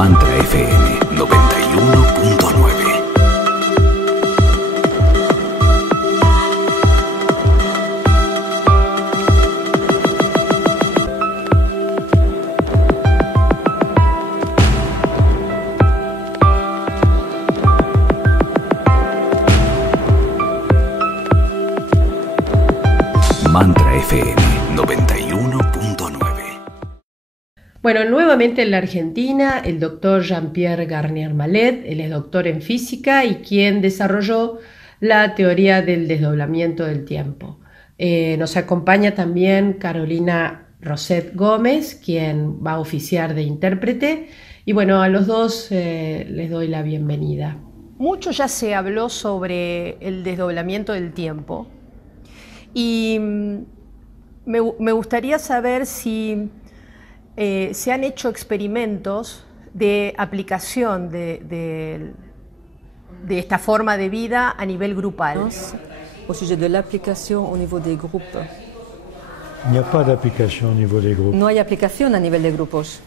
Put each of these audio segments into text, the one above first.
Mantra FM 91.9. Mantra FM 91.9. Bueno, nuevamente en la Argentina, el doctor Jean-Pierre Garnier-Mallet, él es doctor en física y quien desarrolló la teoría del desdoblamiento del tiempo. Nos acompaña también Carolina Roset Gómez, quien va a oficiar de intérprete. Y bueno, a los dos les doy la bienvenida. Mucho ya se habló sobre el desdoblamiento del tiempo. Y me gustaría saber si se han hecho experimentos de aplicación de esta forma de vida a nivel grupal. Au sujet de l'application au niveau des groupes. Il n'y a pas d'application au niveau des groupes. No hay aplicación a nivel de grupos.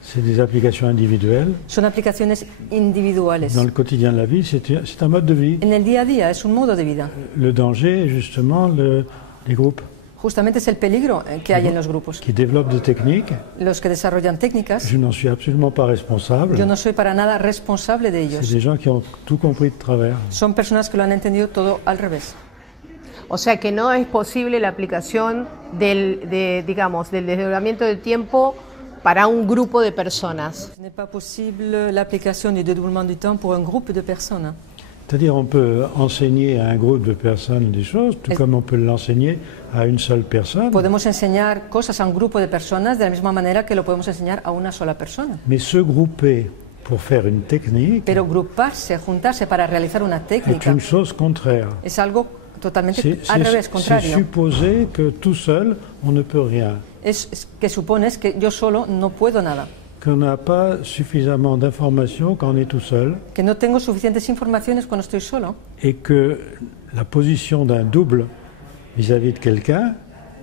C'est des applications individuelles. Son aplicaciones individuales. Dans le quotidien de la vie, c'est un mode de vie. En el día a día es un modo de vida. Le danger est justement les groupes. Justamente es el peligro que hay en los grupos. Qui développent des techniques. Los que desarrollan técnicas. Je n'en suis absolument pas responsable. Yo no soy para nada responsable de ellos. C'est des gens qui ont tout compris de travers. Son personas que lo han entendido todo al revés. O sea que no es posible la aplicación del desdoblamiento del tiempo para un grupo de personas. Ce n'est pas possible l'application du dédoublement du temps pour un groupe de personnes. C'est-à-dire on peut enseigner à un groupe de personnes des choses, tout comme on peut l'enseigner à une seule personne. Podemos enseñar cosas a un grupo de personas de la misma manera que lo podemos enseñar a una sola persona. Mais se grouper pour faire une technique Pero gruparse, juntarse para realizar una est técnica une chose contraire. es algo totalmente al revés, C'est contrario. supposer que tout seul, on ne peut rien. Es que supones que yo solo no puedo nada, Qu'on n'a pas suffisamment d'informations quand on est tout seul, que no tengo suficientes informaciones cuando estoy solo et que la position d'un double vis-à-vis de quelqu'un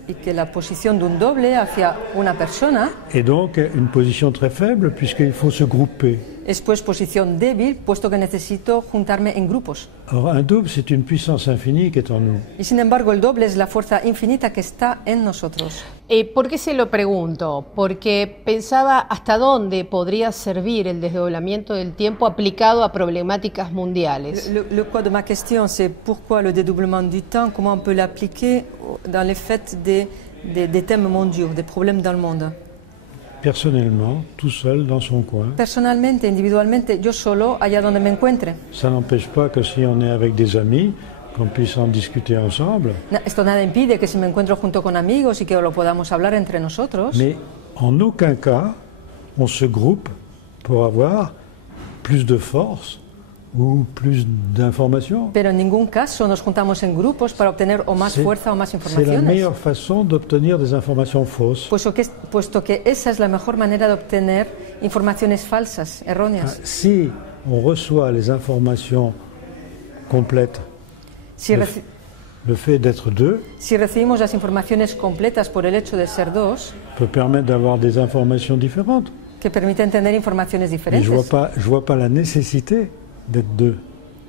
y que la posición de un doble hacia una persona est donc une position très faible puisqu'il faut se grouper. es pues posición débil, puesto que necesito juntarme en grupos. Or, un double, c'est une puissance infinie qui est en nous. Y sin embargo, el doble es la fuerza infinita que está en nosotros. ¿Por qué se lo pregunto? Porque pensaba hasta dónde podría servir el desdoblamiento del tiempo aplicado a problemáticas mundiales. Le quoi de ma question, c'est pourquoi le dédoublement du temps, comment on peut l'appliquer dans les faits des thèmes mondiaux, des problèmes dans le monde. Personnellement, tout seul dans son coin. Personalmente, individualmente, yo solo, allá donde me encuentre. Ça n'empêche pas que si on est avec des amis, qu'on puisse en discuter ensemble. Esto nada impide que si me encuentro junto con amigos y que lo podamos hablar entre nosotros. Mais en aucun cas, on se groupe pour avoir plus de force ou plus d'informations. Pero en ningún caso nos juntamos en grupos para obtener o más fuerza o más C'est la informaciones. meilleure façon d'obtenir des informations fausses. Puesto que esa es la mejor manera de obtener informaciones falsas, erróneas. Si on reçoit les informations complètes, Si, le fait d'être deux si recibimos las informaciones completas por el hecho de ser dos, peut permettre d'avoir des informations différentes. que permiten tener informaciones Mais diferentes. je vois pas la nécessité d'être deux.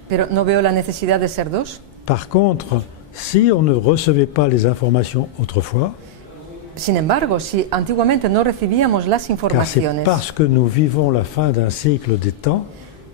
Pero no veo la necesidad de ser dos. Par contre, si on ne recevait pas les informations autrefois, Sin embargo, si antiguamente no recibíamos las car c'est informaciones, parce que nous vivons la fin d'un cycle des temps,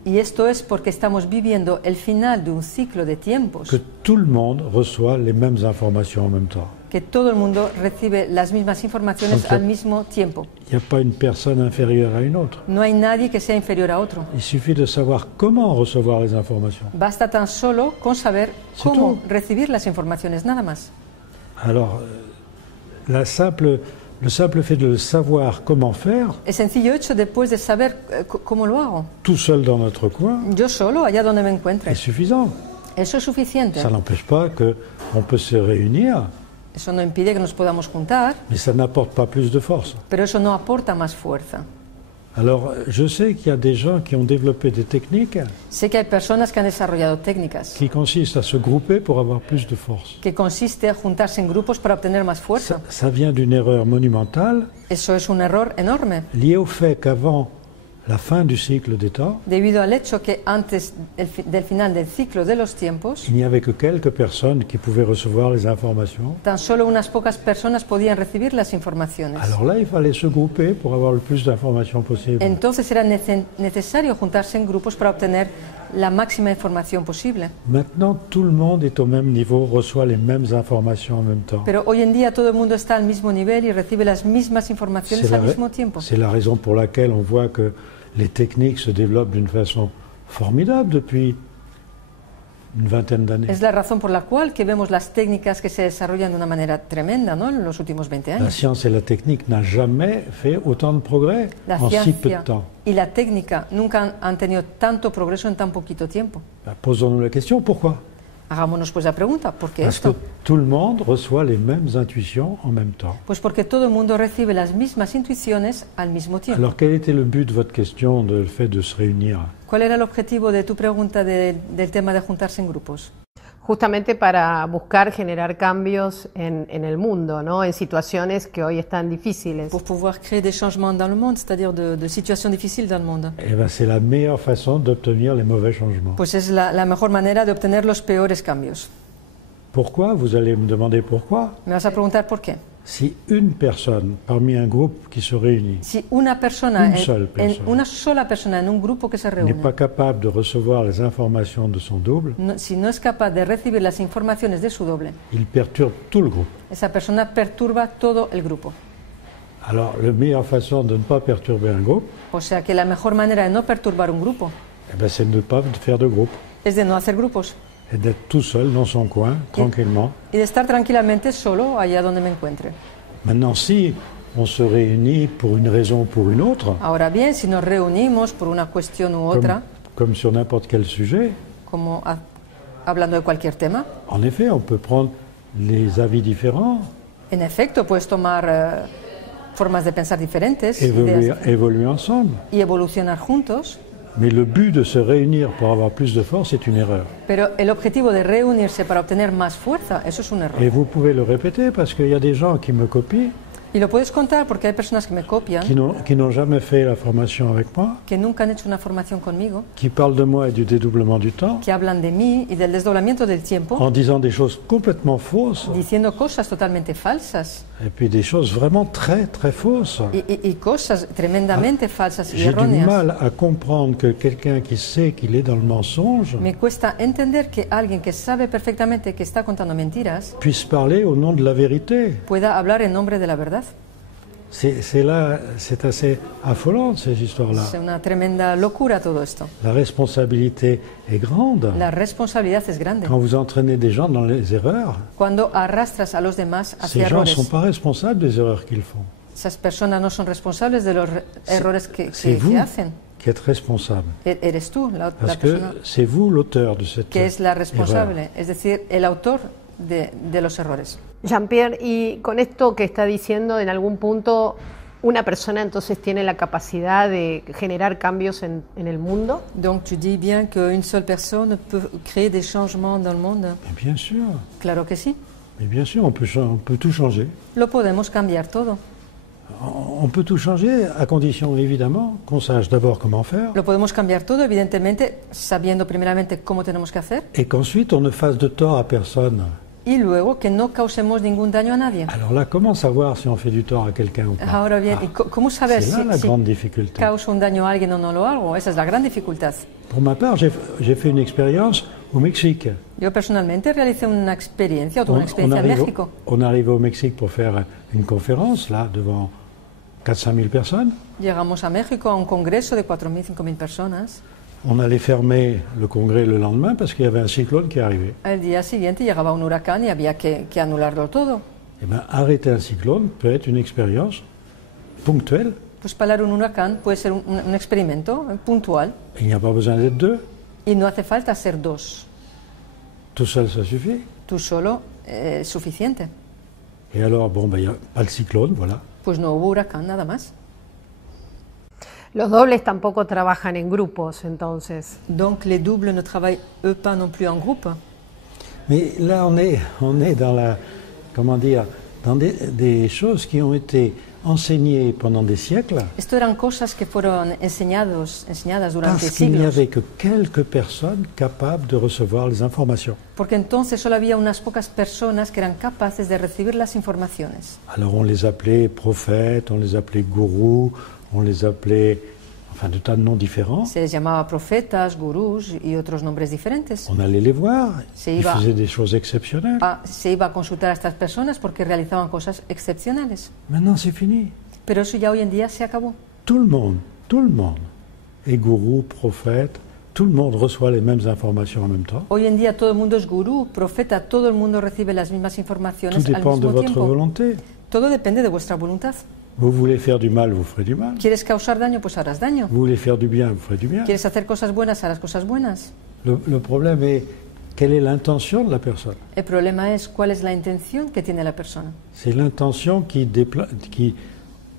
y esto es porque estamos viviendo el final de un ciclo de tiempos, que tout le monde reçoit les mêmes informations en même temps. que todo el mundo recibe las mismas informaciones Ok. al mismo tiempo. Il n'y a pas une personne inférieure à une autre. No hay nadie que sea inferior a otro. Il suffit de savoir comment recevoir les informations. Basta tan solo con saber C'est cómo tout. recibir las informaciones, nada más. Alors, le simple fait de savoir comment faire, El sencillo hecho después de saber cómo lo hago, tout seul dans notre coin, yo solo, allá donde me encuentre, est suffisant. eso es suficiente. Ça n'empêche pas qu'on peut se réunir, Eso no impide que nos podamos juntar, mais ça n'apporte pas plus de force. pero eso no aporta más fuerza. Alors, je sais qu'il y a des gens qui ont développé des techniques Sé que hay personas que han desarrollado técnicas qui consistent à se grouper pour avoir plus de force. que consiste en juntarse en grupos para obtener más fuerza. Ça vient d'une erreur monumentale Eso es un error enorme, liée au fait qu'avant la fin du cycle des temps, debido al hecho que antes del final del ciclo de los tiempos, il n'y avait que quelques personnes qui pouvaient recevoir les informations. tan solo unas pocas personas podían recibir las informaciones. Alors là, il fallait se grouper pour avoir le plus d'informations possible. Entonces era necesario juntarse en grupos para obtener la máxima información posible. Maintenant, tout le monde est au même niveau, reçoit les mêmes informations en même temps. Pero hoy en día todo el mundo está al mismo nivel y recibe las mismas informaciones al mismo tiempo. C'est la raison pour laquelle on voit que les techniques se développent d'une façon formidable depuis une vingtaine d'années. Es la razón por la cual que vemos las técnicas que se desarrollan de una manera tremenda, ¿no?, en los últimos 20 La años. science et la technique n'ont jamais fait autant de progrès La en si peu de ciencia temps. y la técnica nunca han tenido tanto progreso en tan poquito tiempo. Posons-nous la question, pourquoi? Hagámonos pues la pregunta, ¿por qué Parce que esto? tout le monde reçoit les mêmes intuitions en même temps. Pues porque todo el mundo recibe las mismas intuiciones al mismo tiempo. Alors quel était le but de votre question, de le fait de se réunir? ¿Cuál era el objetivo de tu pregunta del tema de juntarse en grupos? Justamente para buscar generar cambios en el mundo, ¿no? En situaciones que hoy están difíciles. Pour pouvoir créer des changements dans le monde, c'est-à-dire de situations difficiles dans le monde. Eh ben, c'est la meilleure façon d'obtenir les mauvais changements. Pues es la mejor manera de obtener los peores cambios. Pourquoi? Vous allez me demander pourquoi. Me vas a preguntar por qué. Si une personne parmi un groupe qui se réunit Si una persona, una sola persona en un grupo que se n'est reúne, pas capable de recevoir les informations de son double, si no es capaz de recibir las informaciones de su doble, il perturbe tout le groupe. esa persona perturba todo el grupo. Alors, la meilleure façon de ne pas perturber un groupe, O sea que la mejor manera de no perturbar un grupo eh ben, c'est de ne pas faire de groupe es de no hacer grupos et d'être tout seul dans son coin, tranquillement. y de estar tranquilamente solo allá donde me encuentre. Maintenant, si on se réunit pour une raison ou pour une autre, Ahora bien, si nos reunimos por una cuestión u otra, comme sur n'importe quel sujet, como hablando de cualquier tema, en effet, on peut prendre les avis différents, en efecto puedes tomar formas de pensar diferentes évoluer ensemble. y evolucionar juntos. Mais le but de se réunir pour avoir plus de force est une erreur. Pero el objetivo de reunirse para obtener más fuerza, eso es un error. Et vous pouvez le répéter parce qu'il y a des gens qui me copient, Y lo puedes contar porque hay personas que me copian, qui n'ont jamais fait la formation avec moi, que nunca han hecho una formación conmigo, qui parlent de moi et du dédoublement du temps, que hablan de mí y del desdoblamiento del tiempo, en disant des choses complètement fausses, diciendo cosas totalmente falsas et puis des choses vraiment très très fausses. y cosas tremendamente falsas y J'ai du erróneas. mal à comprendre que quelqu'un qui sait qu'il est dans le mensonge Me cuesta entender que alguien que sabe perfectamente que está contando mentiras puisse parler au nom de la vérité. pueda hablar en nombre de la verdad. C'est assez affolant, ces histoires-là. Es una tremenda locura todo esto. La responsabilité est grande. La responsabilidad es grande. Quand vous entraînez des gens dans les erreurs, Cuando arrastras a los demás ces hacia gens ne errores, sont pas responsables des erreurs qu'ils font. esas personas no son responsables de los errores C'est vous que hacen. qui êtes responsable. Eres tú la Parce que persona c'est vous l'auteur de cette que es la erreur. responsable, es decir, el autor de los errores. Jean-Pierre, y con esto que está diciendo, en algún punto una persona entonces tiene la capacidad de generar cambios en el mundo. Donc tu dis bien qu'une seule personne peut créer des changements dans le monde. Mais bien sûr, Claro que sí. mais bien sûr, on peut tout changer. Lo podemos cambiar todo. On peut tout changer à condition évidemment qu'on sache d'abord comment faire Lo podemos cambiar todo, evidentemente, sabiendo primeramente cómo tenemos que hacer et qu'ensuite on ne fasse de tort à personne. y luego que no causemos ningún daño a nadie. Alors là, comment savoir si on fait du tort à quelqu'un ou pas? Ahora bien, ¿y cómo saber C'est là la si grande difficulté. causo un daño a alguien o no lo hago? Esa es la gran dificultad. Pour ma part, j'ai fait une expérience au Mexique. Yo personalmente realicé una experiencia, tuve una experiencia en México. On arrive au Mexique pour faire une conférence, là, devant 400 000 personnes. Llegamos a México a un congreso de 4.000, 5.000 personas. On allait fermer le congrès le lendemain parce qu'il y avait un cyclone qui arrivait. El día siguiente llegaba un huracán y había que anularlo todo. Eh bien, arrêter un cyclone peut être une expérience ponctuelle. Pues parar un huracán puede ser un experimento puntual Il n'y a pas besoin d'être deux. y no hace falta ser dos. Tout seul, ça suffit. Tú solo es suficiente. Et alors, bon, ben, il n'y a pas le cyclone, voilà. Pues no hubo huracán, nada más. Los dobles tampoco trabajan en grupos, entonces. Donc les doubles ne travaillent eux pas non plus en groupe. Mais là, on est dans la, comment dire, dans des choses qui ont été enseignées pendant des siècles. Esto eran cosas que fueron enseñadas durante Parce qu'il n'y siglos. avait que quelques personnes capables de recevoir les informations. Porque entonces solo había unas pocas personas que eran capaces de recibir las informaciones. Alors on les appelait prophètes, on les appelait gourous, on les appelait, enfin, de tas de noms différents. Se les llamaba profetas, gurús y otros nombres diferentes. On allait les voir, Se ils iba faisaient des choses exceptionnelles. se iba a consultar a estas personas porque realizaban cosas excepcionales. Maintenant c'est fini. Pero eso ya hoy en día se acabó. Tout le monde est gourou, prophète, tout le monde reçoit les mêmes informations en même temps. Hoy en día todo el mundo es gurú, profeta, todo el mundo recibe las mismas informaciones Tout al dépend de mismo votre tiempo. volonté. Todo depende de vuestra voluntad. Vous voulez faire du mal, vous ferez du mal. ¿Quieres causar daño? Pues harás daño. Vous voulez faire du bien, vous ferez du bien. ¿Quieres hacer cosas buenas? Harás cosas buenas. Le problème est, quelle est l'intention de la personne? El problema es cuál es la intención que tiene la persona. C'est l'intention qui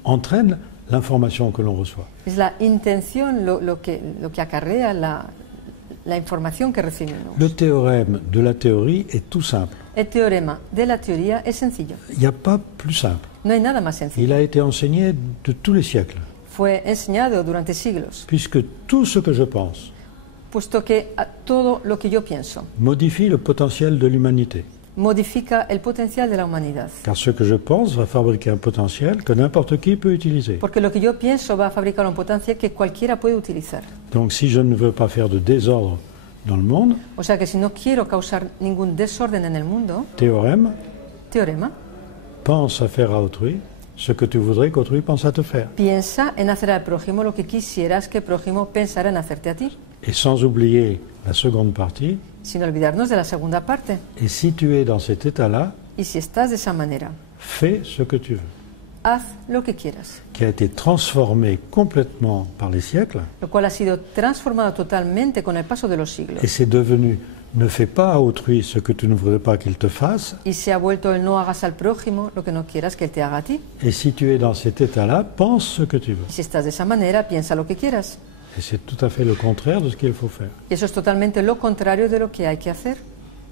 entraîne l'information que l'on reçoit. Es la intención lo que acarrea la información que recibimos. Le théorème de la théorie est tout simple. El teorema de la teoría es sencillo. Il n'y a pas plus simple. No hay nada más sencillo. Il a été enseigné de tous les siècles. Fue enseñado durante siglos, Puisque tout ce que je pense puesto que todo lo que yo pienso modifie le potentiel de l'humanité. modifica el potencial de la humanidad. Car ce que je pense va fabriquer un potentiel que n'importe qui peut utiliser. Porque lo que yo pienso va a fabricar un potencial que cualquiera puede utilizar. Donc si je ne veux pas faire de désordre dans le monde, O sea que si no quiero causar ningún desorden en el mundo, théorème, teorema, pense à faire à autrui ce que tu voudrais qu'autrui pense à te faire. piensa en hacer al prójimo lo que quisieras que el prójimo pensara en hacerte a ti. Et sans oublier la seconde partie, Sin olvidarnos de la segunda parte. et si tu es dans cet état-là, Y si estás de esa manera, fais ce que tu veux. haz lo que quieras. Qui a été transformé complètement par les siècles, Lo cual ha sido transformado totalmente con el paso de los siglos. et c'est devenu ne fais pas à autrui ce que tu ne voudrais pas qu'il te fasse, Y se ha vuelto el no hagas al prójimo lo que no quieras que él te haga a ti. et si tu es dans cet état-là, pense ce que tu veux. Y si estás de esa manera, piensa lo que quieras. Et c'est tout à fait le contraire de ce qu'il faut faire. Y eso es totalmente lo contrario de lo que hay que hacer.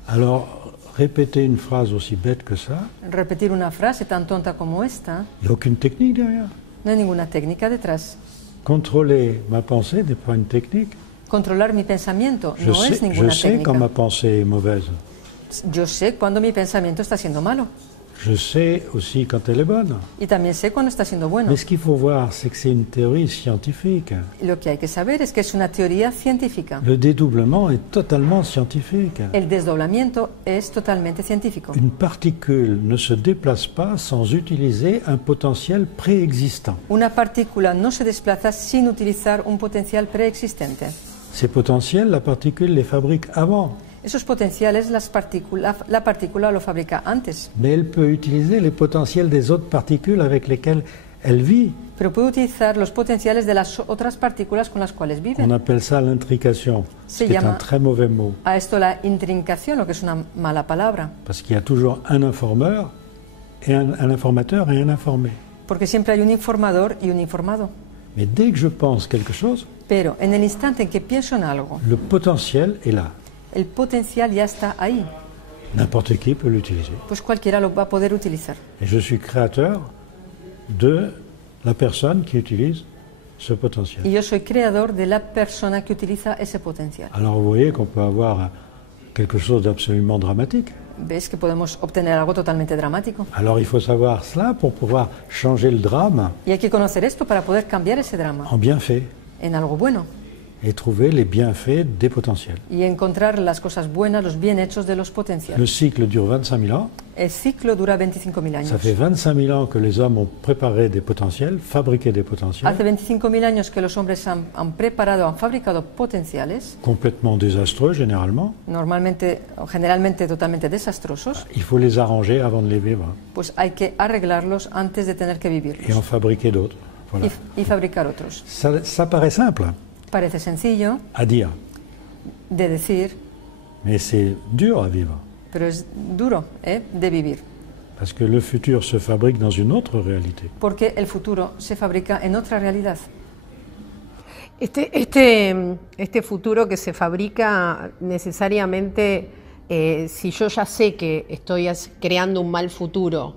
Alors, répéter une phrase aussi bête que ça, Repetir una frase tan tonta como esta, il n'y a aucune technique derrière. no hay ninguna técnica detrás. Contrôler ma pensée n'est pas une technique. Controlar mi pensamiento Je no es sais ninguna quand ma técnica. pensée est mauvaise. Yo sé cuando mi pensamiento está siendo malo. Je sais aussi quand elle est bonne. Y también sé cuando está siendo bueno. Mais ce qu'il faut voir, c'est que c'est une théorie scientifique. Lo que hay que saber es que es una teoría científica. Le dédoublement est totalement scientifique. El desdoblamiento es totalmente científico. Une particule ne se déplace pas sans utiliser un potentiel préexistant. Una partícula no se desplaza sin utilizar un potencial preexistente. Ces potentiels, la particule les fabrique avant. Esos potenciales la partícula lo fabrica antes, Mais elle peut utiliser les potentiels des autres particules avec lesquelles elle vit. pero puede utilizar los potenciales de las otras partículas con las cuales vive. On appelle ça l'intrication, ce Se qui est un llama- très mauvais mot. A esto la intrincación, lo que es una mala palabra, Parce qu'il y a toujours un informeur, et un informateur et un informé. porque siempre hay un informador y un informado. Mais dès que je pense quelque chose, Pero en el instante en que pienso en algo, le potentiel est là. el potencial ya está ahí, N'importe qui peut l'utiliser. pues cualquiera lo va a poder utilizar. Et je suis créateur de la personne qui utilise ce potentiel. Y yo soy creador de la persona que utiliza ese potencial. Alors vous voyez qu'on peut avoir quelque chose d'absolument dramatique. ¿Ves que podemos obtener algo totalmente dramático? Alors il faut savoir cela pour pouvoir changer le drame Y hay que conocer esto para poder cambiar ese drama en bienfait en algo bueno et trouver les bienfaits des potentiels. y encontrar las cosas buenas, los bien hechos de los Le potenciales. cycle dure 25 000 ans. El ciclo dura 25.000 años. Ça fait 25 000 ans que les hommes ont préparé des potentiels, fabriqué des potentiels, Hace 25.000 años que los hombres han preparado, han fabricado potenciales, complètement désastreux généralement. normalmente o generalmente totalmente desastrosos, Il faut les arranger avant de les vivre pues hay que arreglarlos antes de tener que et en vivirlos fabriquer d'autres. Voilà. y fabricar otros. Ça paraît simple Parece sencillo à dire, de decir, mais c'est dur à vivre. pero es duro de vivir, Parce que le futur se fabrique dans une autre réalité. porque el futuro se fabrica en otra realidad. Este futuro que se fabrica necesariamente, si yo ya sé que estoy creando un mal futuro,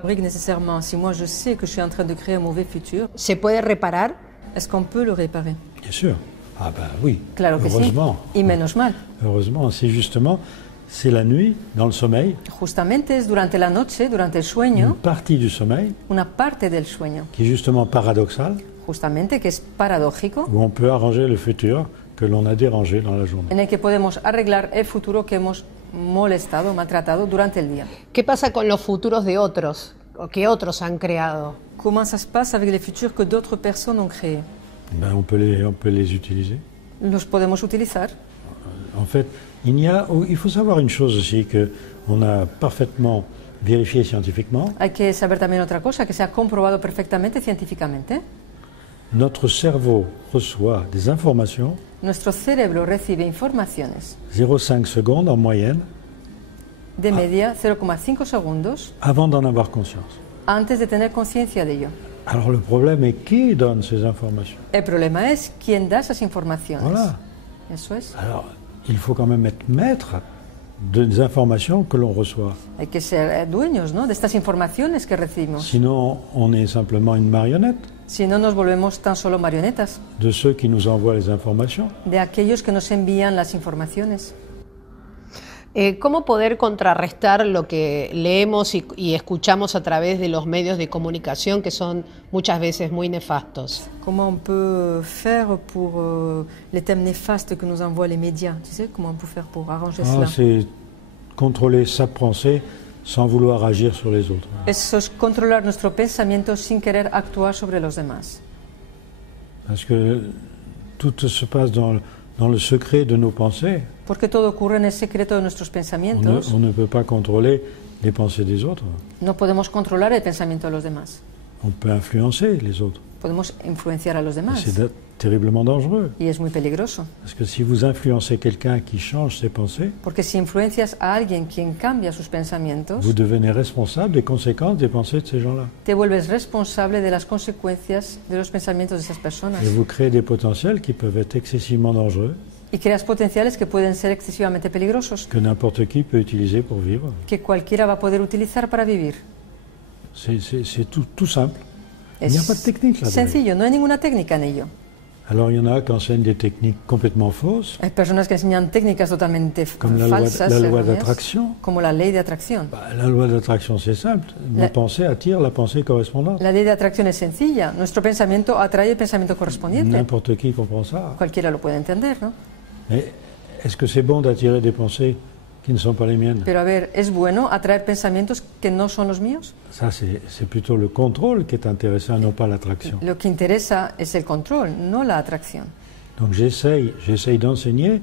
Fabrique nécessairement. Si moi je sais que je suis en train de créer un mauvais futur, ¿se puede reparar? est-ce qu'on peut le réparer? Bien sûr. Ah ben oui, Claro que sí. heureusement. Y menos mal. Heureusement, c'est la nuit, dans le sommeil, Justamente es durante la noche, durante el une sueño, partie du sommeil una parte del sueño, qui est justement paradoxale, justamente que es paradójico, où on peut arranger le futur que l'on a dérangé dans la journée. en el que podemos arreglar el futuro que hemos molestado, maltratado durante el día. ¿Qué pasa con los futuros de otros o que otros han creado? Comment ça se passe avec les futurs que d'autres personnes ont créés? Ben, on peut les utiliser. Los podemos utilizar. En fait, il faut savoir une chose aussi qu'on a parfaitement vérifié scientifiquement. Hay que saber también otra cosa que se ha comprobado perfectamente científicamente. Notre cerveau reçoit des informations Nuestro cerebro recibe informaciones 0,5 secondes en moyenne de media 0,5 segundos avant d'en avoir conscience. antes de tener conciencia de ello. Alors le problème est qui donne ces informations. El problema es quién da esas informaciones. Voilà. Eso es. Alors il faut quand même être maître des informations que l'on reçoit. Hay que ser dueños, ¿no?, de estas informaciones que recibimos. Sinon, on est simplement une marionnette Si no, nos volvemos tan solo marionetas de ceux qui nous envoient les informations. de aquellos que nos envían las informaciones. ¿Cómo poder contrarrestar lo que leemos y escuchamos a través de los medios de comunicación que son muchas veces muy nefastos? Comment on peut faire pour les thèmes néfastes que nous envoient les médias? Tu sais, comment on peut faire pour arranger cela? C'est contrôler sa pensée sans vouloir agir sur les autres. Eso es controlar nuestro pensamiento sin querer actuar sobre los demás. Parce que tout se passe dans le secret de nos pensées. Porque todo ocurre en el secreto de nuestros pensamientos. On ne peut pas contrôler les pensées des autres. No podemos controlar el pensamiento de los demás. On peut influencer les autres. Podemos influenciar a los demás. C'est terriblement dangereux. Y es muy peligroso. Parce que si vous influencez quelqu'un qui change ses pensées, Porque si influencias a alguien quien cambia sus pensamientos, vous devenez responsable des conséquences des pensées de ces gens-là. te vuelves responsable de las consecuencias de los pensamientos de esas personas. Et vous créez des potentiels qui peuvent être excessivement dangereux, Y creas potenciales que pueden ser excesivamente peligrosos, que n'importe qui peut utiliser pour vivre. que cualquiera va a poder utilizar para vivir. C'est tout simple. Il n'y a pas de technique là-dedans. Sencillo, no hay ninguna técnica en ello. Alors il y en a qui enseignent des techniques complètement fausses, Hay personas que enseñan técnicas totalmente comme la falsas, loi erróneas, d'attraction. como la ley de atracción. La loi d'attraction, c'est simple. Ma pensée attire la pensée correspondante. La ley de atracción es sencilla. Nuestro pensamiento atrae el pensamiento correspondiente. N'importe qui comprend ça. Cualquiera lo puede entender, ¿no? Mais est-ce que c'est bon d'attirer des pensées qui ne sont pas les miennes? Pero a ver, ¿es bueno atraer pensamientos que no son los míos? Ça, c'est plutôt le contrôle qui est intéressant, non pas l'attraction. Lo que interesa es el control, no la atracción. Donc j'essaye d'enseigner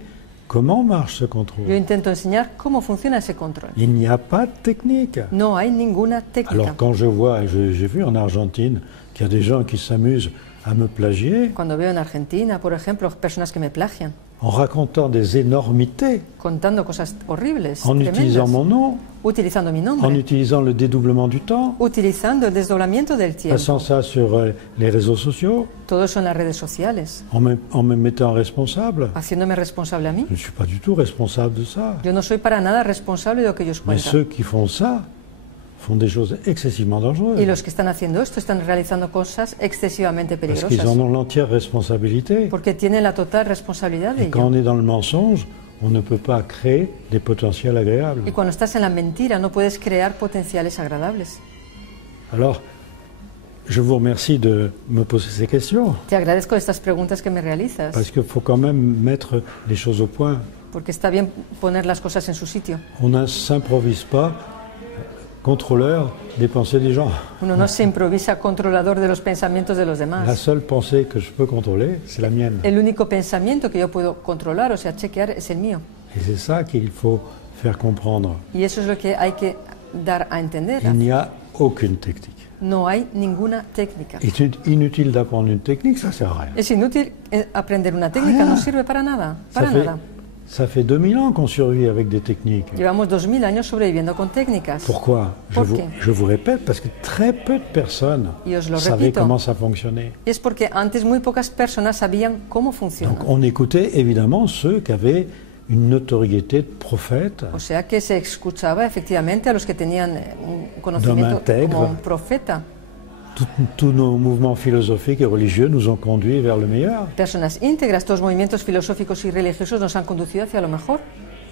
comment marche ce Yo contrôle. intento enseñar cómo funciona ese control. Il n'y a pas de technique. No hay ninguna técnica. Alors quand je vois, j'ai vu en Argentine qu'il y a des gens qui s'amusent à me plagier Cuando veo en Argentina, por ejemplo, personas que me plagian, en racontant des énormités, contando cosas horribles, en tremendas, utilisant mon nom, utilizando mi en nombre, utilisant le dédoublement du temps, utilizando el desdoblamiento del tiempo. passant ça sur les réseaux sociaux, Todo eso en las redes sociales, en me mettant responsable. haciéndome responsable a mí. Je ne suis pas du tout responsable de ça. Yo no soy para nada responsable de lo que ellos Mais cuentan. ceux qui font ça font des choses excessivement dangereuses. Y los que están haciendo esto están realizando cosas excesivamente Parce qu'ils peligrosas. en ont l'entière responsabilité. Porque tienen la total responsabilidad de Et quand ello. on est dans le mensonge, on ne peut pas créer des potentiels agréables. Y cuando estás en la mentira no puedes crear potenciales agradables. Alors, je vous remercie de me poser ces questions, Te agradezco estas preguntas que me realizas, parce qu'il faut quand même mettre les choses au point. porque está bien poner las cosas en su sitio. On ne s'improvise pas contrôleur des pensées des gens. Uno no se improvisa controlador de los pensamientos de los La demás. seule pensée que je peux contrôler, c'est la mienne. El único pensamiento que yo puedo controlar, o sea, chequear, es el mío. Et c'est ça qu'il faut faire comprendre. Y eso es lo que hay que dar a entender. Il n'y a aucune technique. No hay ninguna técnica. Il est inutile d'apprendre une technique, ça sert à rien. Es inútil aprender una técnica, no sirve para nada. Para Ça fait, nada. Ça fait 2000 ans qu'on survit avec des techniques. Llevamos 2000 años sobreviviendo con técnicas. Pourquoi? ¿Por qué? Je vous répète, parce que très peu de personnes Y os lo savaient repito. comment ça fonctionnait. Y es porque antes muy pocas personas sabían cómo funciona. Donc on écoutait évidemment ceux qui avaient une notoriété de prophète, O sea que se escuchaba efectivamente a los que tenían un conocimiento intègre. como un profeta. Tous nos mouvements philosophiques et religieux nous ont conduits vers le meilleur. Personas íntegras, todos los movimientos filosóficos y religiosos nos han conducido hacia lo mejor,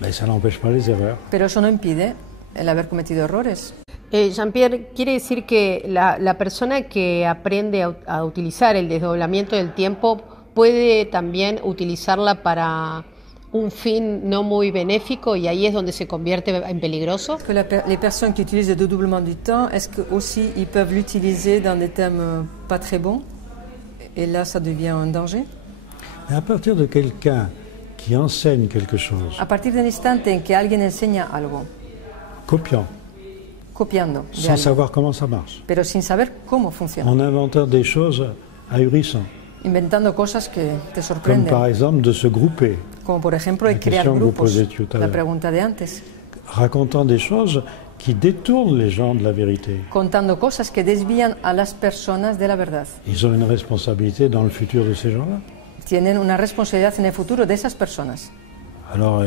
Mais ça n'empêche pas les erreurs. pero eso no impide el haber cometido errores. Jean-Pierre, quiere decir que la persona que aprende a utilizar el desdoblamiento del tiempo puede también utilizarla para un fin no muy benéfico y ahí es donde se convierte en peligroso. Que les personnes qui utilisent le dédoublement du temps, est-ce que aussi ils peuvent l'utiliser dans des thèmes pas très bons? Et là, ça devient un danger. Mais à partir de quelqu'un qui enseigne quelque chose, A partir del instante en que alguien enseña algo, copiant, copiando de sans algo, savoir comment ça marche, pero sin saber cómo funciona, en inventant des choses ahurissantes, inventando cosas que te comme sorprenden, par exemple de se grouper, como por ejemplo el La crear question que vous grupos, posiez tout à la l'heure. pregunta de antes, racontant des choses qui détournent les gens de la vérité. contando cosas que desvían a las personas de la verdad. Ils ont une responsabilité dans le futur de ces gens-là. Tienen una responsabilidad en el futuro de esas personas. Alors,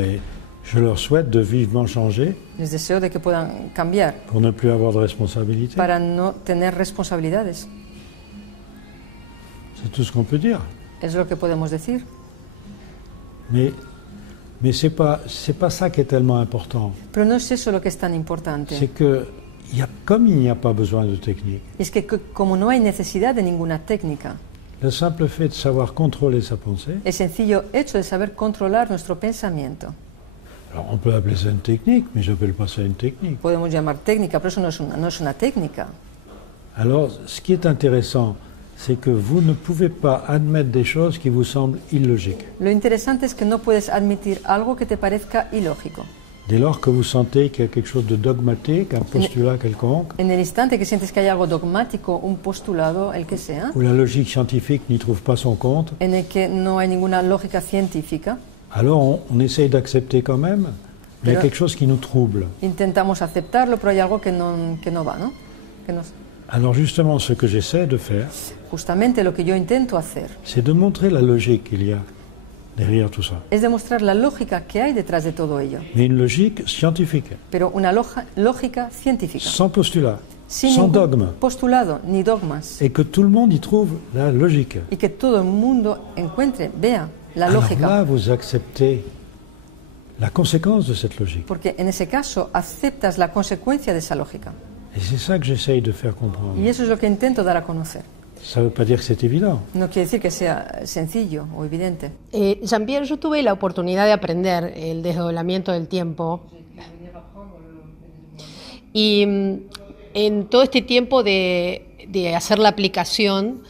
je leur souhaite de vivement changer Les deseo de que puedan cambiar pour ne plus avoir de responsabilité. para no tener responsabilidades. C'est tout ce qu'on peut dire. Es lo que podemos decir. Mais c'est pas ça qui est tellement important. Pero no es eso lo que es tan importante. C'est que, comme il n'y a pas besoin de technique, Es que como no hay necesidad de ninguna técnica, le simple fait de savoir contrôler sa pensée, el sencillo hecho de saber controlar nuestro pensamiento, alors on peut appeler ça une technique, mais je n'appelle pas ça une technique. podemos llamar técnica, pero eso no es una técnica. Alors, ce qui est intéressant, c'est que vous ne pouvez pas admettre des choses qui vous semblent illogiques. Lo interesante es que no puedes admitir algo que te parezca ilógico. Dès lors que vous sentez qu'il y a quelque chose de dogmatique, un postulat quelconque, En el instante que sientes que hay algo dogmático, un postulado, el que sea, où la logique scientifique n'y trouve pas son compte, en el que no hay ninguna lógica científica, alors on essaye d'accepter quand même, mais il y a Pero- quelque chose qui nous trouble. intentamos aceptarlo, pero hay algo que no va, ¿no? Alors justement, ce que j'essaie de faire, Justamente lo que yo intento hacer c'est de montrer la logique qu'il y a derrière tout ça. es demostrar la lógica que hay detrás de todo ello, Mais une logique scientifique, pero una lógica científica, sans postulat, sin sans ningún dogme, postulado ni dogmas, et que tout le monde y trouve la logique. y que todo el mundo encuentre, vea la Alors lógica, là, vous acceptez la conséquence de cette logique. porque en ese caso aceptas la consecuencia de esa lógica. Et c'est ça que j'essaye de faire comprendre. Y eso es lo que intento dar a conocer. Ça ne veut pas dire que c'est évident. No quiere decir que sea sencillo o evidente. Jean-Pierre, yo tuve la oportunidad de aprender el desdoblamiento del tiempo y en todo este tiempo de hacer la aplicación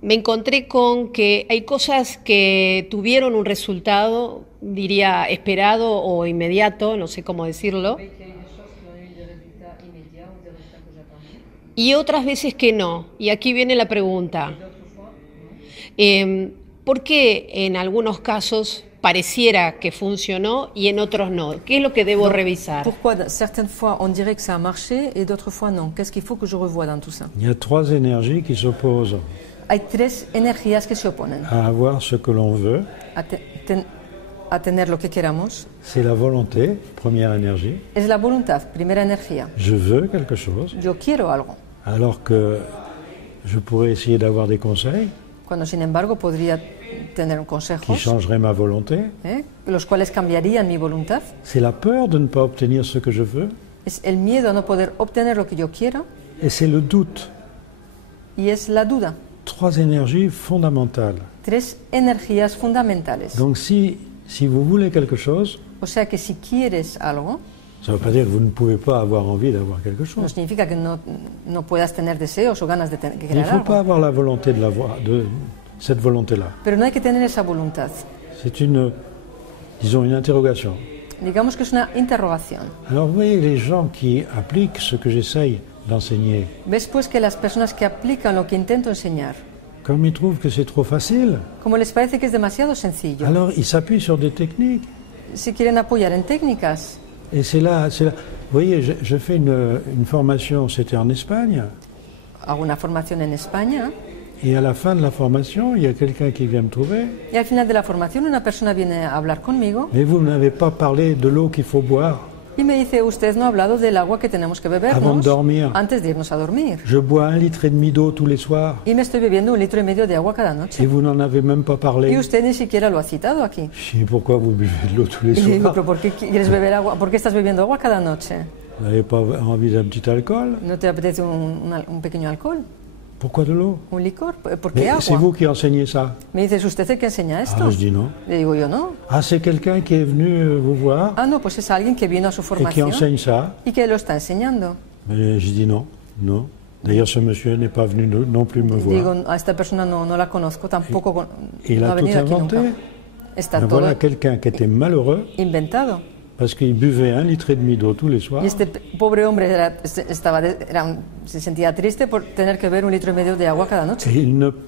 me encontré con que hay cosas que tuvieron un resultado, diría, esperado o inmediato, no sé cómo decirlo, y otras veces que no. Y aquí viene la pregunta. ¿Por qué en algunos casos pareciera que funcionó y en otros no? ¿Qué es lo que debo revisar? Pourquoi certaines fois on dirait que ça a marché et d'autres fois non? Qu'est-ce qu'il faut que je revoie dans tout ça? Il y a trois énergies qui s'opposent Hay tres energías que se oponen à avoir ce que l'on veut. a tener lo que queramos. C'est la volonté, première énergie. Es la voluntad, primera energía. Je veux quelque chose, Yo quiero algo, alors que je pourrais essayer d'avoir des conseils cuando sin embargo podría tener qui consejos, changeraient ma volonté. los cuales cambiarían mi voluntad. C'est la peur de ne pas obtenir ce que je veux Es el miedo a no poder obtener lo que yo quiero et c'est le doute. y es la duda. Trois énergies fondamentales. Tres energías fundamentales. Donc si vous voulez quelque chose, O sea que si quieres algo, ça ne veut pas dire que vous ne pouvez pas avoir envie d'avoir quelque no chose. significa que no puedas tener deseos o ganas de Il ne querer faut pas algo. avoir la volonté de l'avoir, de cette volonté-là. Pero no hay que tener esa voluntad. C'est une, disons, une interrogation. Digamos que es una interrogación. Alors vous voyez, les gens qui appliquent ce que j'essaye d'enseigner, Ves pues que las personas que aplican lo que intento enseñar, comme ils trouvent que c'est trop facile, Como les parece que es demasiado sencillo, alors ils s'appuient sur des techniques. si quieren apoyar en técnicas. Et c'est là. Vous voyez, je fais une formation, c'était en Espagne, Hago una formación en España et à la fin de la formation, il y a quelqu'un qui vient me trouver. y al final de la formación una persona viene a hablar conmigo Mais vous n'avez pas parlé de l'eau qu'il faut boire y me dice, usted no ha hablado del agua que tenemos que avant de bebernos dormir. antes de irnos a dormir. Je bois 1,5 litre d'eau tous les soirs Y me estoy bebiendo 1,5 litros de agua cada et noche. vous n'en avez même pas Y parlé. usted ni siquiera lo ha citado aquí. Je dis pourquoi vous buvez de l'eau tous les Y le digo, soirs? pero ¿por qué quieres beber agua? ¿Por qué estás bebiendo agua cada noche? Vous n'avez pas envie d'un petit alcool? ¿No te apetece un pequeño alcohol? Pourquoi de l'eau? ¿Un licor? ¿Por qué Mais c'est agua? vous qui enseignez ça. Me dices, ¿usted es el que enseña esto? Ah, je dis non. Le digo yo, no. Ah, c'est quelqu'un qui est venu vous voir Ah, no, pues es alguien que vino a su et qui formación enseigne ça. y que lo está enseñando. Mais je dis non, non. D'ailleurs, ce monsieur n'est pas venu non plus me voir. Digo, a esta persona no la conozco, tampoco Il no a ha tout venido aquí inventé. nunca. Está Mais todo voilà quelqu'un qui était malheureux inventado. parce qu'il buvait 1,5 litre d'eau tous les soirs. Y este pobre hombre se sentía triste por tener que beber 1,5 litros de agua cada noche, Et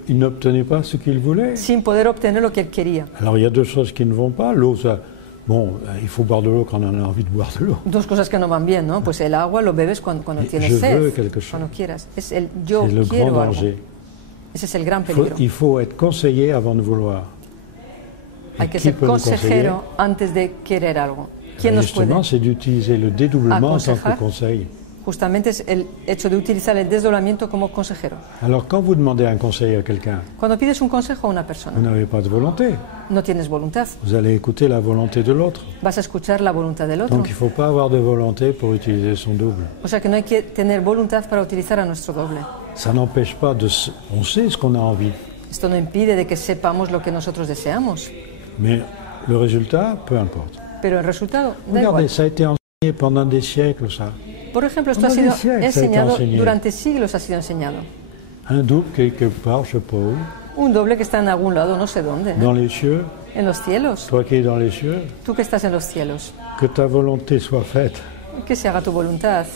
il n'obtenait pas ce qu'il voulait. sin poder obtener lo que él quería. Alors il y a deux choses qui ne vont pas. L'eau, ça, bon, il faut boire de l'eau quand on a envie de boire de l'eau. Dos cosas que no van bien, ¿no? Pues el agua lo bebes cuando tienes je sed, veux quelque chose. cuando quieras. Es el yo C'est le grand quiero algo. danger. Ese es el gran peligro. Il faut être conseillé avant de vouloir. Hay Et que qui ser peut nous consejero antes de querer algo. ¿Quién nos puede? Justement, c'est d'utiliser le dédoublement en tant que Aconsejar. conseil. Justamente es el hecho de utilizar el desdoblamiento como consejero. Alors quand vous demandez un conseil à quelqu'un, Cuando pides un consejo a una vous persona, n'avez pas de volonté. no tienes voluntad, Vous allez écouter la volonté de l'autre. vas a escuchar la voluntad del otro. Donc il ne faut pas avoir de volonté pour utiliser son double. O sea que no hay que tener voluntad para utilizar a nuestro doble. Ça n'empêche pas de... On sait ce qu'on a envie. Esto no impide de que sepamos lo que nosotros deseamos, Mais le résultat, peu importe. pero el resultado da Regardez, igual. ça a été enseigné pendant des siècles, ça. Por ejemplo, esto ha Pendant sido des siècles, ça a été enseñado, enseigné. durante siglos ha sido enseñado. Un double quelque part, je sais pas où, Un doble que está en algún lado, no sé dónde, dans les cieux, en los cielos. toi qui es dans les cieux, Tú que estás en los cielos, que ta volonté soit faite. que se haga tu voluntad.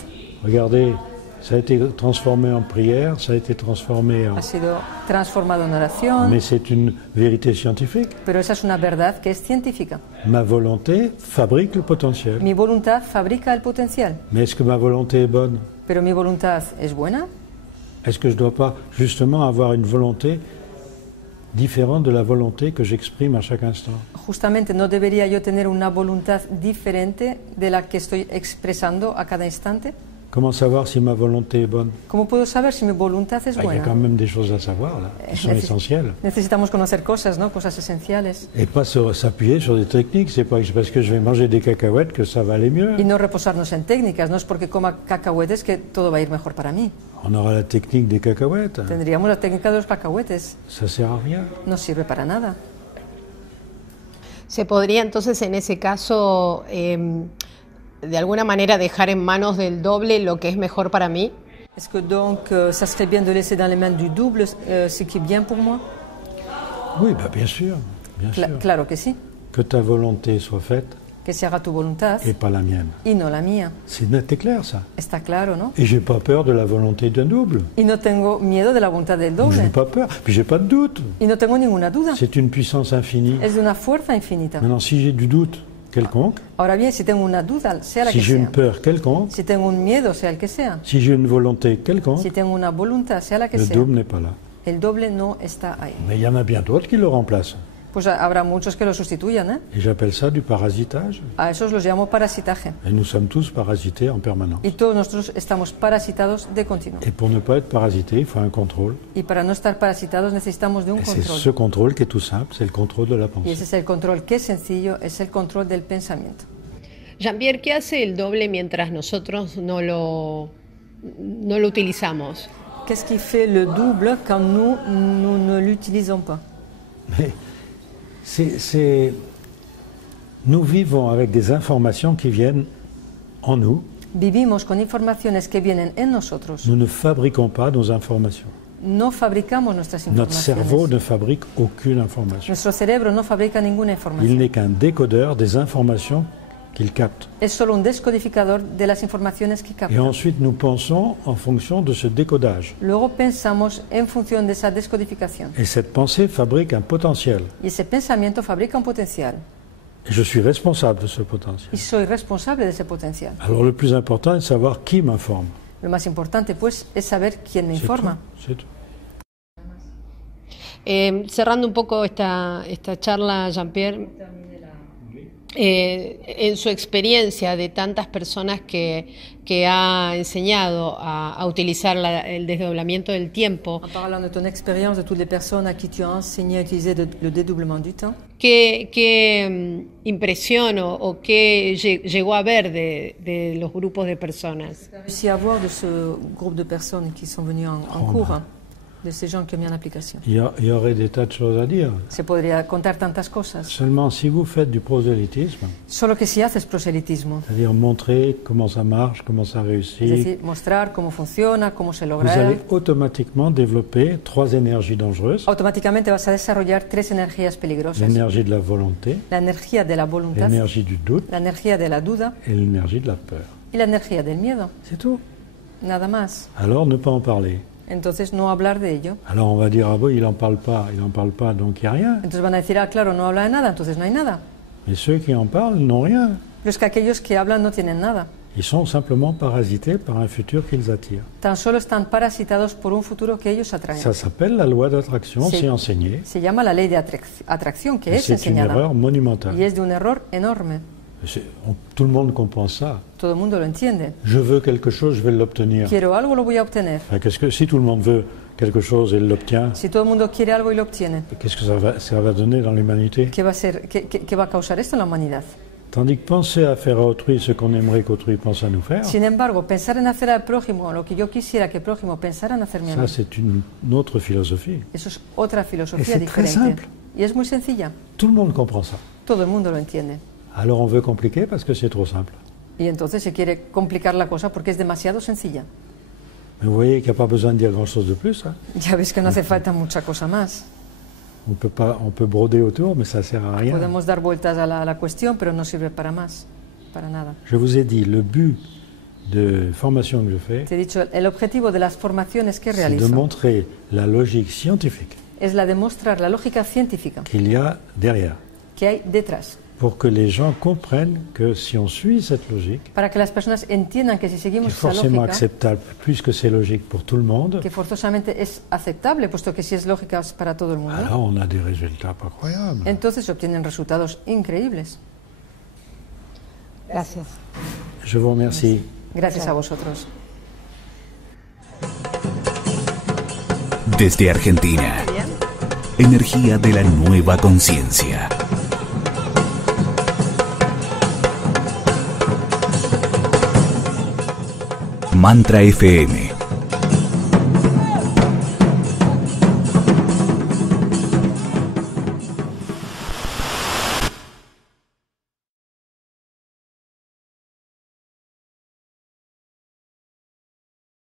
Regardez, ça a été transformé en prière, ça a été transformé en... Ha sido transformado en oración, Mais c'est une vérité scientifique. pero esa es una verdad que es científica. Ma volonté fabrique le potentiel. Mi voluntad fabrica el potencial, Mais est-ce que ma volonté est bonne? pero mi voluntad es buena. Est-ce que je ne dois pas justement avoir une volonté différente de la volonté que j'exprime à chaque instant? Justamente no debería yo tener una voluntad diferente de la que estoy expresando a cada instante. Comment savoir si ma volonté est bonne? ¿Cómo puedo saber si mi voluntad es Il y a buena? quand même des choses à savoir là, qui sont essentielles. Necesitamos conocer cosas, ¿no? Cosas esenciales. Et pas s'appuyer sur des techniques. C'est pas parce que je vais manger des cacahuètes que ça va aller mieux. Y no reposarnos en técnicas, no es porque coma cacahuetes que todo va a ir mejor para mí. On aura la technique des cacahuètes. Tendríamos la técnica de los cacahuetes, Ça sert à rien. no sirve para nada. ¿Se podría entonces en ese caso de alguna manera dejar en manos del doble lo que es mejor para mí? Est-ce que donc ça serait bien de laisser dans les mains du double ce qui est bien pour moi? Oui, bah bien sûr. Bien sûr. Claro que sí, Que ta volonté soit faite que se haga tu voluntad et pas la mienne. y no la mía. C'est net et clair ça. Está claro, ¿no? Et j'ai pas peur de la volonté d'un double. Y no tengo miedo de la voluntad del Je doble. n'ai pas peur. Puis j'ai pas de doute. Y no tengo ninguna duda. C'est une puissance infinie. Es de una fuerza infinita. Maintenant, si j'ai du doute quelconque, Ahora bien, si tengo una duda, sea la si que j'ai une sea, peur quelconque, si tengo un miedo, sea el que sea, si j'ai une volonté quelconque, si tengo una voluntad, sea la que le sea, double n'est pas là. el doble no está ahí. Mais il y en a bien d'autres qui le remplacent. Pues habrá muchos que lo sustituyan, ¿eh? Et j'appelle ça du parasitage. A esos los llamo parasitaje. Et nous sommes tous parasités en permanence. Y todos nosotros estamos parasitados de continuo. Et pour ne pas être parasité, il faut un contrôle. Y para no estar parasitados necesitamos de un Et c'est control. ce contrôle qui est tout simple, c'est le contrôle de la Y pensée. ese es el control que es sencillo, es el control del pensamiento. Jean-Pierre, ¿qué hace el doble mientras nosotros no lo utilizamos? Qu'est-ce qui fait le double quand nous ne l'utilisons pas? Mais nous vivons avec des informations qui viennent en nous. Vivimos con informaciones que vienen en nosotros. Nous ne fabriquons pas nos informations. No fabricamos nuestras Notre cerveau informaciones. ne fabrique aucune information. Nuestro cerebro no fabrica ninguna Il información. n'est qu'un décodeur des informations qu'il capte. es solo un descodificador de las informaciones que Et capta. ensuite, nous pensons en fonction de ce décodage. Luego pensamos en función de esa descodificación. Et cette pensée fabrique un potentiel. Y ese pensamiento fabrica un potencial. Et je suis responsable de ce potentiel. Y soy responsable de ese potencial. Alors le plus important est de savoir qui m'informe. Lo más importante, pues, es saber quién me C'est informa. tout, c'est tout. Cerrando un poco esta charla, Jean-Pierre, en su experiencia de tantas personas que ha enseñado a utilizar el desdoblamiento del tiempo, En parlant de ton expérience, de toutes les personnes à qui tu as enseigné à utiliser le dédoublement du temps, ¿qué impresión o qué llegó a ver de los grupos de personas? réussi à voir de ce groupe de personnes qui sont venues en cours, hein, de ces gens qui ont mis en application. Il y aurait des tas de choses à dire. Se podría contar tantas cosas. Seulement, si vous faites du prosélytisme, Solo que si haces proselitismo, c'est-à-dire montrer comment ça marche, comment ça es réussit, decir, mostrar cómo funciona, cómo se vous logra, allez automatiquement développer 3 énergies dangereuses. automáticamente vas a desarrollar 3 energías peligrosas. L'énergie de la volonté, La energía de la voluntad, l'énergie du doute la energía de la duda et l'énergie de la peur. y la energía del miedo. C'est tout. Nada más. Alors ne pas en parler. Entonces no hablar de ello. Alors on va dire, ah bon, il n'en parle pas, donc il n'y a rien. Entonces van a decir, ah, claro, no habla de nada, entonces no hay nada. Mais ceux qui en parlent n'ont rien. Pero es que aquellos que hablan no tienen nada. Ils sont simplement parasités par un futur qu'ils attirent. Tan solo están parasitados por un futuro que ellos atraen. Ça s'appelle la loi d'attraction, Sí. c'est enseigné. Se llama la ley de atracción, que Et es c'est une enseñada. erreur monumentale. Y es de un error enorme. Tout le monde comprend ça. Todo el mundo lo entiende. Je veux quelque chose, je vais l'obtenir. Quiero algo, lo voy a obtener. Enfin, si tout le monde veut quelque chose et l'obtient, Si todo el mundo quiere algo y lo obtiene, qu'est-ce que ça va donner dans l'humanité? ¿qué va a ser, qué va a causar esto en la humanidad? Tandis que penser à faire à autrui ce qu'on aimerait qu'autrui pense à nous faire, Sin embargo, pensar en hacer al prójimo lo que yo quisiera que el prójimo pensara en hacerme a ça mí, c'est une autre philosophie. eso es otra Et filosofía c'est très diferente. simple. Y es muy sencilla. Tout le monde comprend ça. Todo el mundo lo entiende. Alors on veut compliquer parce que c'est trop simple. Y entonces se quiere complicar la cosa porque es demasiado sencilla. Mais vous voyez qu'il n'y a pas besoin de dire grand-chose de plus. Hein. Ya ves que no hace falta mucha cosa más. On peut broder autour, mais ça ne sert à rien. Podemos dar vueltas a la cuestión, pero no sirve para más, para nada. Je vous ai dit, le but de formation que je fais, Te he dicho, el objetivo de las formaciones que c'est de realizo montrer la logique scientifique es la de mostrar la lógica científica qu'il y a derrière, que hay detrás, pour que les gens comprennent que si on suit cette logique, para que las personas entiendan que si qui est seguimos esa forcément lógica, acceptable, puisque c'est logique pour tout le monde, que forzosamente es aceptable, puesto que si es lógica es para todo el mundo, alors on a des résultats pas croyables. entonces se obtienen resultados increíbles. Gracias. Je vous remercie. Gracias a vosotros. Desde Argentina, energía de la nueva conciencia. Mantra FM